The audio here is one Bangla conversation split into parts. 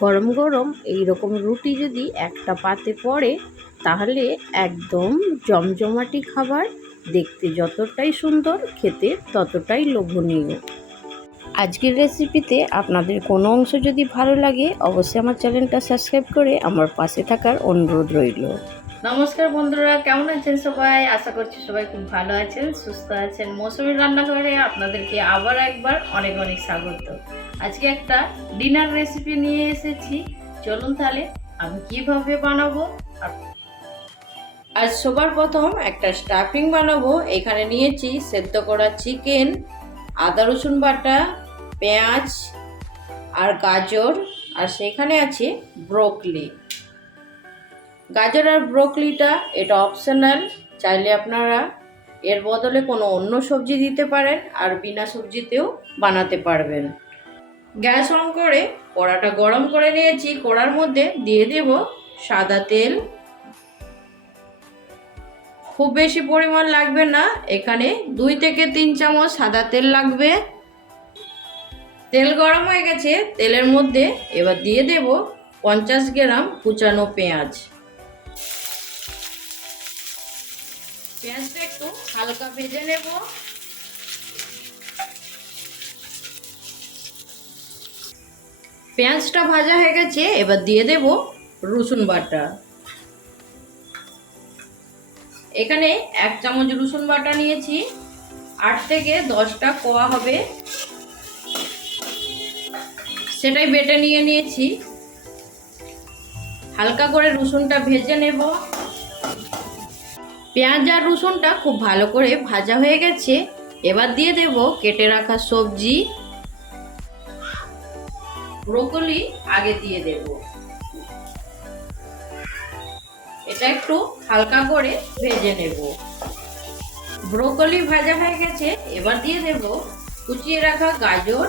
গরম গরম এই রকম রুটি যদি একটা পাতে পড়ে, তাহলে একদম জমজমাটি খাবার দেখতে যতটাই সুন্দর, খেতে ততটাই লোভনীয়। আজকের রেসিপিতে আপনাদের কোনো অংশ যদি ভালো লাগে, অবশ্যই আমার চ্যানেলটা সাবস্ক্রাইব করে আমার পাশে থাকার অনুরোধ রইল। নমস্কার বন্ধুরা, কেমন আছেন সবাই? আশা করছি সবাই খুব ভালো আছেন, সুস্থ আছেন। মৌসুমী রান্নাঘরে আপনাদেরকে আবার একবার অনেক অনেক স্বাগত। আজকে একটা ডিনার রেসিপি নিয়ে এসেছি। চলুন তাহলে আমি কীভাবে বানাবো? আজ সবার প্রথম একটা স্টাফিং বানাবো। এখানে নিয়েছি সেদ্ধ করা চিকেন আদা রসুন বাটা, পেঁয়াজ আর গাজর। আর সেখানে আছে ব্রোকলি গাজর আর ব্রোকলিটা, এটা অপশনাল চাইলে আপনারা এর বদলে কোনো অন্য সবজি দিতে পারেন আর বিনা সবজিতেও বানাতে পারবেন। গ্যাস অন করে কড়াটা গরম করে নিয়েছি, কড়ার মধ্যে দিয়ে দেব সাদা তেল। খুব বেশি পরিমাণ লাগবে না, এখানে দুই থেকে তিন চামচ সাদা তেল লাগবে। তেল গরম হয়ে গেছে, তেলের মধ্যে এবার দিয়ে দেব পঞ্চাশ গ্রাম কুচানো পেঁয়াজ। পেঁয়াজটা একটু হালকা ভেজে নেব। পেঁয়াজটা ভাজা হয়ে গেছে, এবার দিয়ে দেব রসুন বাটা। এখানে এক চামচ রসুন বাটা নিয়েছি, আট থেকে দশটা কোয়া হবে। সেটাই বেটে নিয়ে নিয়েছি। হালকা করে রসুনটা ভেজে নেব। পেঁয়াজ আর রসুনটা খুব ভালো করে ভাজা হয়ে গেছে। এবার দিয়ে দেব কেটে রাখা সবজি। ব্রোকলি আগে দিয়ে দেব। এটা একটু হালকা করে ভেজে নেব। ব্রোকলি ভাজা হয়ে গেছে, এবার দিয়ে দেব কুচিয়ে রাখা গাজর।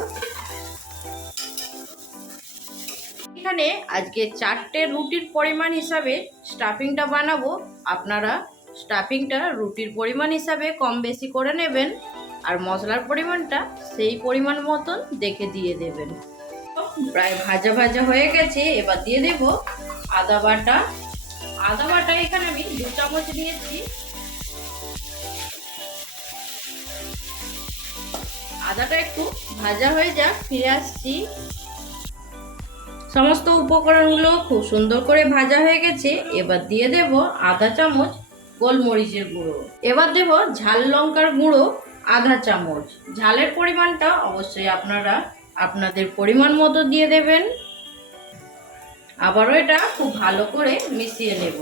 এখানে আজকে চারটে রুটির পরিমাণ হিসাবে স্টাফিংটা বানাবো। আপনারা স্টাফিংটা রুটির পরিমাণ হিসাবে কম বেশি করে নেবেন আর মশলার পরিমাণটা সেই পরিমাণ মতন দেখে দিয়ে দেবেন। প্রায় ভাজা ভাজা হয়ে গেছে, এবার দিয়ে দেব আদা বাটা। আদা বাটা এখানে আমি দু চামচ নিয়েছি। আদাটা একটু ভাজা হয়ে যাক, ফিরে আসছি। সমস্ত উপকরণগুলো খুব সুন্দর করে ভাজা হয়ে গেছে, এবার দিয়ে দেব আধা চামচ গোলমরিচের গুঁড়ো। এবার দেব ঝাল লঙ্কার গুঁড়ো, আধা চামচ। ঝালের পরিমাণটা অবশ্যই আপনারা আপনাদের পরিমাণ মতো দিয়ে দেবেন। আবারও এটা খুব ভালো করে মিশিয়ে নেব।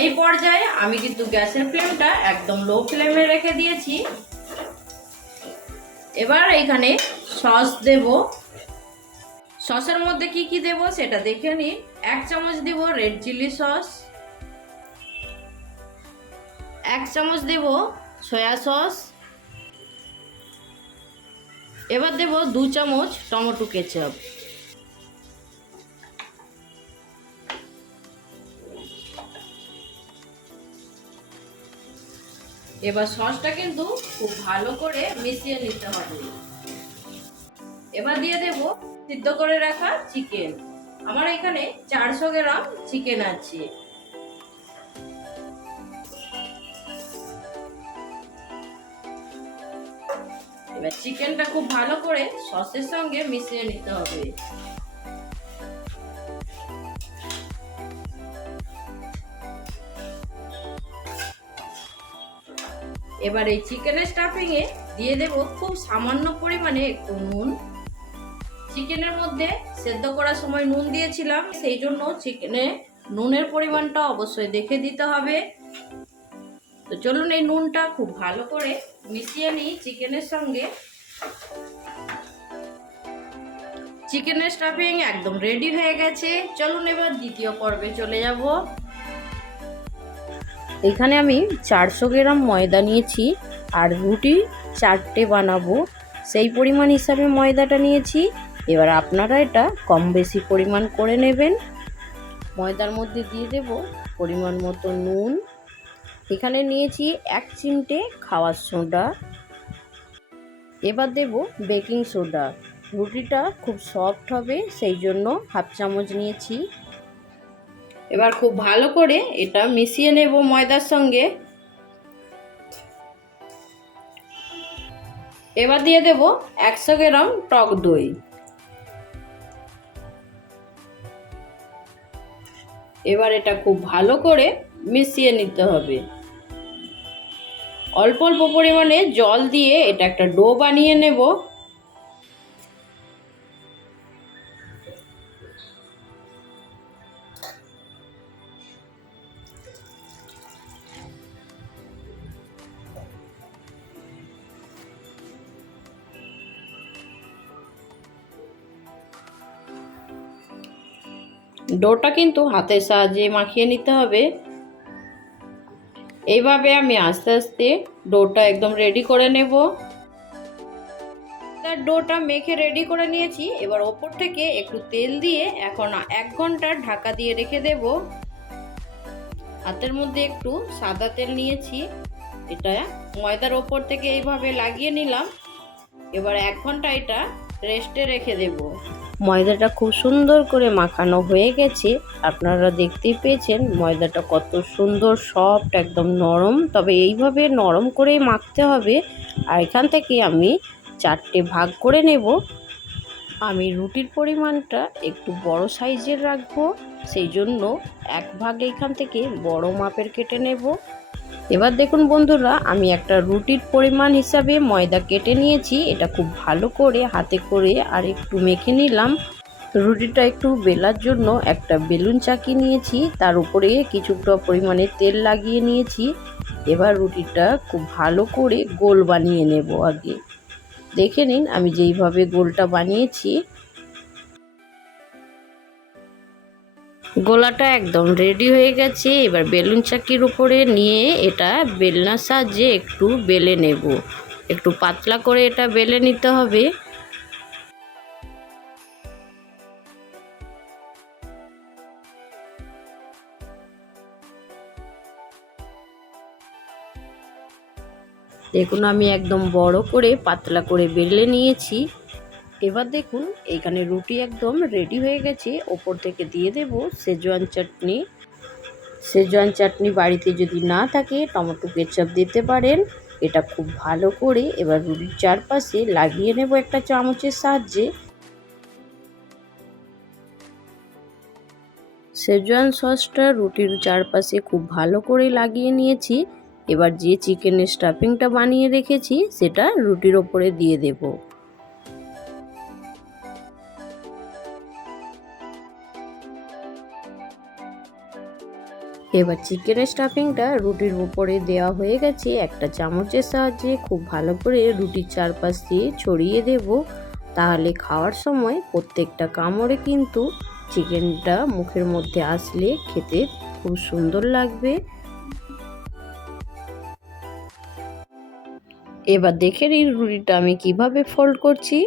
এই পর্যায়ে আমি কিন্তু গ্যাসের ফ্লেমটা একদম লো ফ্লেমে রেখে দিয়েছি। এবার এখানে সস দেবো। সসের মধ্যে কি কি দেব সেটা দেখে নি এক চামচ দেব রেড চিলি সস এক চামচ দেব সয়া সস। এবার দেব দু চামচ টমেটো কেচাপ। এবার সসটা কিন্তু খুব ভালো করে মিশিয়ে নিতে হবে। এবার দিয়ে দেব সিদ্ধ করে রাখা চিকেন আমার এখানে চারশো গ্রাম চিকেন আছে। এবার চিকেনটা খুব ভালো করে সসের সঙ্গে মিশিয়ে নিতে হবে। এবার এই চিকেনের স্টাফিং এ দিয়ে দেব খুব সামান্য পরিমাণে একটু নুন। চিকেনের মধ্যে সেদ্ধ করার সময় নুন দিয়েছিলাম, সেই জন্য চিকেনে নুনের পরিমাণটা অবশ্যই দেখে দিতে হবে। তো চলুন এই নুনটা খুব ভালো করে মিশিয়ে নিই চিকেনের সঙ্গে। চিকেনের স্টাফিং একদম রেডি হয়ে গেছে। চলুন এবার দ্বিতীয় পর্বে চলে যাব। এখানে আমি চারশো গ্রাম ময়দা নিয়েছি আর রুটি চারটে বানাবো। সেই পরিমাণ হিসাবে ময়দাটা নিয়েছি। এবার আপনারা এটা কম বেশি পরিমাণ করে নেবেন। ময়দার মধ্যে দিয়ে দেব পরিমাণ মতো নুন। এখানে নিয়েছি এক চিমটে খাওয়ার সোডা। এবার দেব বেকিং সোডা। রুটিটা খুব সফট হবে, সেই জন্য হাফ চামচ নিয়েছি। এবার খুব ভালো করে এটা মিশিয়ে নেব ময়দার সঙ্গে। এবার দিয়ে দেব একশো গ্রাম টক দই। এবার এটা খুব ভালো করে মিশিয়ে নিতে হবে। অল্প অল্প পরিমাণে জল দিয়ে এটা একটা ডো বানিয়ে নেব। ডোটা কিন্তু হাতের সাহায্যে মাখিয়ে নিতে হবে। এইভাবে আমি আস্তে আস্তে ডোটা একদম রেডি করে নেব। তার ডোটা মেখে রেডি করে নিয়েছি। এবার ওপর থেকে একটু তেল দিয়ে এখন এক ঘণ্টা ঢাকা দিয়ে রেখে দেব। হাতের মধ্যে একটু সাদা তেল নিয়েছি। এটা ময়দার ওপর থেকে এইভাবে লাগিয়ে নিলাম। এবার এক ঘণ্টা এটা রেস্টে রেখে দেবো। ময়দাটা খুব সুন্দর করে মাখানো হয়ে গেছে। আপনারা দেখতেই পেয়েছেন ময়দাটা কত সুন্দর সফট একদম নরম। তবে এইভাবে নরম করেই মাখতে হবে। আর এখান থেকে আমি চারটে ভাগ করে নেব। আমি রুটির পরিমাণটা একটু বড় সাইজের রাখব। সেই জন্য এক ভাগ এখান থেকে বড় মাপের কেটে নেব। এবার দেখুন বন্ধুরা, আমি একটা রুটির পরিমাণ হিসাবে ময়দা কেটে নিয়েছি, এটা খুব ভালো করে হাতে করে আর একটু মেখে নিলাম। রুটিটা একটু বেলার জন্য একটা বেলুন চাকি নিয়েছি, তার উপরে কিছুটা পরিমাণে তেল লাগিয়ে নিয়েছি। এবার রুটিটা খুব ভালো করে গোল বানিয়ে নেব আগে। দেখে নিন আমি যেইভাবে গোলটা বানিয়েছি গোলাটা একদম রেডি হয়ে গেছে। এবার বেলুন চাকির উপরে নিয়ে এটা বেলনার সাহায্যে একটু বেলে নেব। একটু পাতলা করে এটা বেলে নিতে হবে। দেখুন আমি একদম বড় করে পাতলা করে বেলে নিয়েছি। এবার দেখুন এখানে রুটি একদম রেডি হয়ে গেছে। ওপর থেকে দিয়ে দেব সেজওয়ান চাটনি সেজওয়ান চাটনি বাড়িতে যদি না থাকে, টমেটো কেচাপ দিতে পারেন। এটা খুব ভালো করে এবার রুটির চারপাশে লাগিয়ে নেব একটা চামচের সাহায্যে। সেজওয়ান সসটা রুটির চারপাশে খুব ভালো করে লাগিয়ে নিয়েছি। এবার যে চিকেনের স্টাফিংটা বানিয়ে রেখেছি, সেটা রুটির ওপরে দিয়ে দেবো। এবার চিকেনের স্টাফিংটা রুটির উপরে দেওয়া হয়ে গেছে। একটা চামচের সাহায্যে খুব ভালো করে রুটির চারপাশ দিয়ে ছড়িয়ে দেব। তাহলে খাওয়ার সময় প্রত্যেকটা কামড়ে কিন্তু চিকেনটা মুখের মধ্যে আসলে খেতে খুব সুন্দর লাগবে। এবার দেখে নিন রুটিটা আমি কীভাবে ফোল্ড করছি।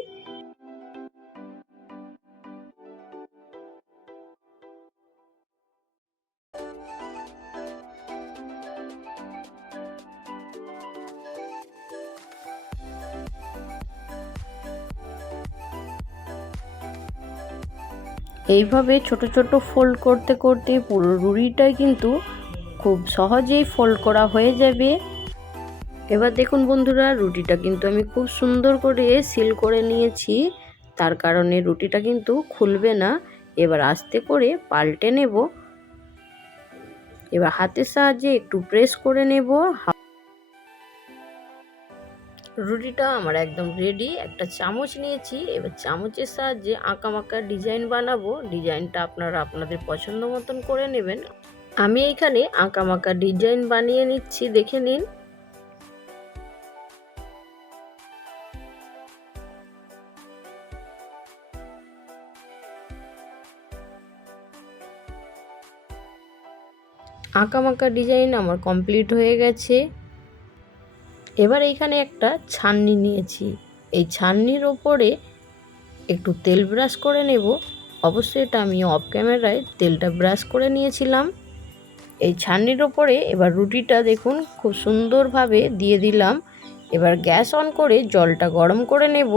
এইভাবে ছোট ছোট ফোল্ড করতে করতে পুরো রুটিটাই কিন্তু খুব সহজেই ফোল্ড করা হয়ে যাবে। এবার দেখুন বন্ধুরা, রুটিটা কিন্তু আমি খুব সুন্দর করে সিল করে নিয়েছি। তার কারণে রুটিটা কিন্তু খুলবে না। এবার আস্তে করে পাল্টে নেব। এবার হাতের সাহায্যে একটু প্রেস করে নেব। রুটিটা আমার একদম রেডি একটা চামচ নিয়েছি। এবার চামচের সাহায্যে আঁকামাকা ডিজাইন বানাবো। ডিজাইনটা আপনারা আপনাদের পছন্দ মতন করে নেবেন। আমি এইখানে আঁকামাকা ডিজাইন বানিয়ে নিচ্ছি, দেখে নিন। আঁকামাকা ডিজাইন আমার কমপ্লিট হয়ে গেছে। এবার এইখানে একটা ছাননি নিয়েছি। এই ছাননির ওপরে একটু তেল ব্রাশ করে নেব। অবশ্যই এটা আমি অফ ক্যামেরায় তেলটা ব্রাশ করে নিয়েছিলাম। এই ছাননির ওপরে এবার রুটিটা দেখুন, খুব সুন্দরভাবে দিয়ে দিলাম। এবার গ্যাস অন করে জলটা গরম করে নেব।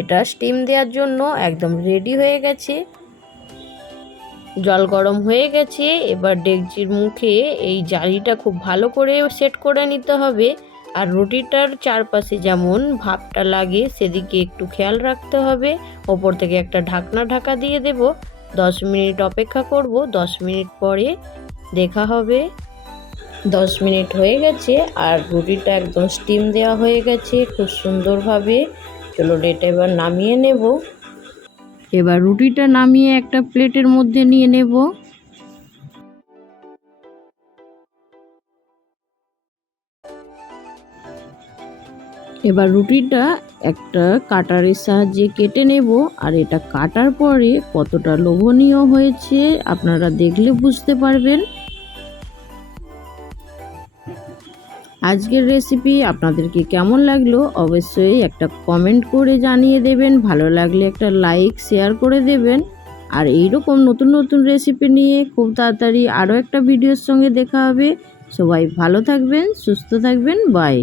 এটা স্টিম দেওয়ার জন্য একদম রেডি হয়ে গেছে। জল গরম হয়ে গেছে। এবার ডেকচির মুখে এই জালিটা খুব ভালো করে সেট করে নিতে হবে। আর রুটিটার চারপাশে যেমন ভাপটা লাগে, সেদিকে একটু খেয়াল রাখতে হবে। ওপর থেকে একটা ঢাকনা ঢাকা দিয়ে দেব। দশ মিনিট অপেক্ষা করব। দশ মিনিট পরে দেখা হবে। দশ মিনিট হয়ে গেছে আর রুটিটা একদম স্টিম দেওয়া হয়ে গেছে খুব সুন্দরভাবে। চলো এটা এবার নামিয়ে নেব। এবার রুটিটা নামিয়ে একটা প্লেটের মধ্যে নিয়ে নেব। এবার রুটিটা একটা কাটারের সাহায্যে কেটে নেব, আর এটা কাটার পরে কতটা লোভনীয় হয়েছে আপনারা দেখলে বুঝতে পারবেন। আজকের রেসিপি আপনাদেরকে কেমন লাগল অবশ্যই একটা কমেন্ট করে জানিয়ে দেবেন, ভালো লাগলে একটা লাইক, শেয়ার করে দেবেন। আর এই রকম নতুন নতুন রেসিপি নিয়ে খুব তাড়াতাড়ি আরও একটা ভিডিওর সঙ্গে দেখা হবে। সবাই ভালো থাকবেন, সুস্থ থাকবেন বাই